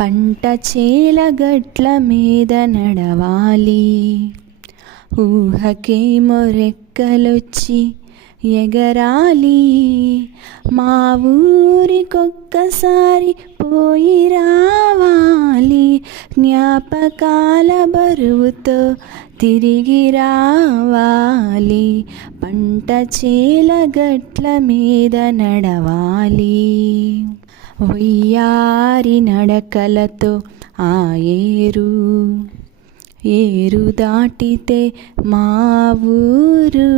పంట చేల గట్ల మీద నడవాలి. ఊహకే మొరెక్కలొచ్చి ఎగరాలి. మా ఊరికొక్కసారి పోయి రావాలి. జ్ఞాపకాల బరువుతో తిరిగి రావాలి. పంట చేల గట్ల మీద నడవాలి. ఒయ్యారి నడకలతో ఆ ఏరు ఏరు దాటితే మా ఊరు.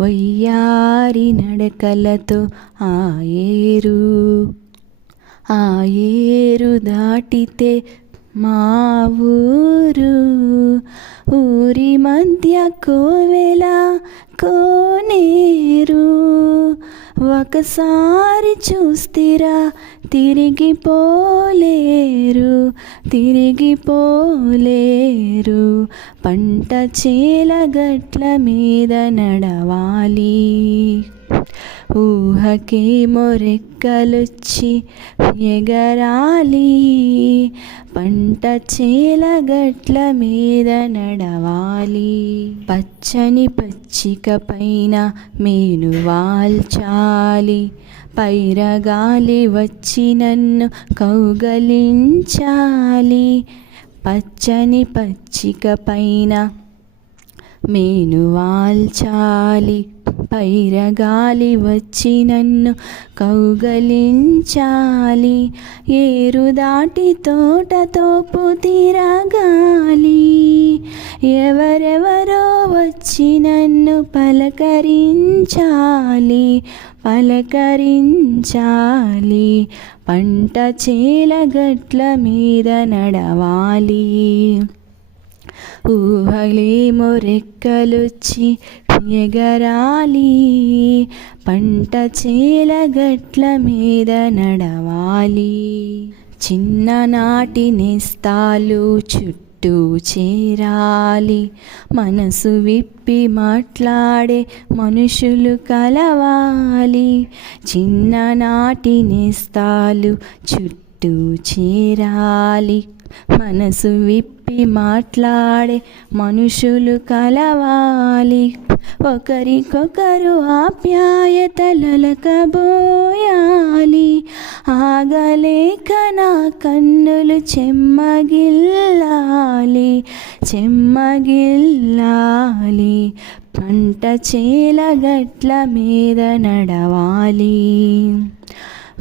వయ్యారి నడకలతో ఆ ఏరు ఆ ఏరు దాటితే మా ఊరు. ఊరి మధ్య కోవెల కో ఒకసారి చూస్తిరా తిరిగి పోలేరు తిరిగి పోలేరు పంట చేలగట్ల మీద నడవాలి. ఊహకే మొరెక్కలొచ్చి ఎగరాలి. పంట చేలగట్ల మీద నడవాలి. పచ్చని పచ్చిక పైన మేను వాల్చాలి. పైరగాలి వచ్చి నన్ను కౌగలించాలి. పచ్చని పచ్చిక పైన మేను వాల్చాలి. పైరగాలి వచ్చి నన్ను కౌగలించాలి. ఏరు దాటి తోట తోపు తిరగాలి ఎవరెవరో వచ్చి నన్ను పలకరించాలి పలకరించాలి. పంట చేల గట్ల మీద నడవాలి. ఊహలేమో రెక్కలొచ్చి ఎగరాలి. పంట చేల గట్ల మీద నడవాలి. చిన్ననాటి నేస్తాలు చుట్టూ చుట్టూ చేరాలి. మనసు విప్పి మాట్లాడే మనుషులు కలవాలి. చిన్ననాటి నేస్తాలు చుట్టూ చేరాలి. మనసు విప్పి మాట్లాడే మనుషులు కలవాలి. ఒకరికొకరు ఆప్యాయతలకబోయాలి ఆగలేక కన్నులు చెమ్మగిల్లాలి చెమ్మగిల్లాలి. పంట చేల గట్ల మీద నడవాలి.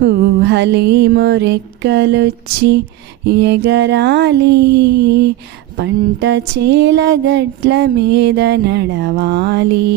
ఊహలేమో రెక్కలొచ్చి ఎగరాలి. పంట చేల గట్ల మీద నడవాలి.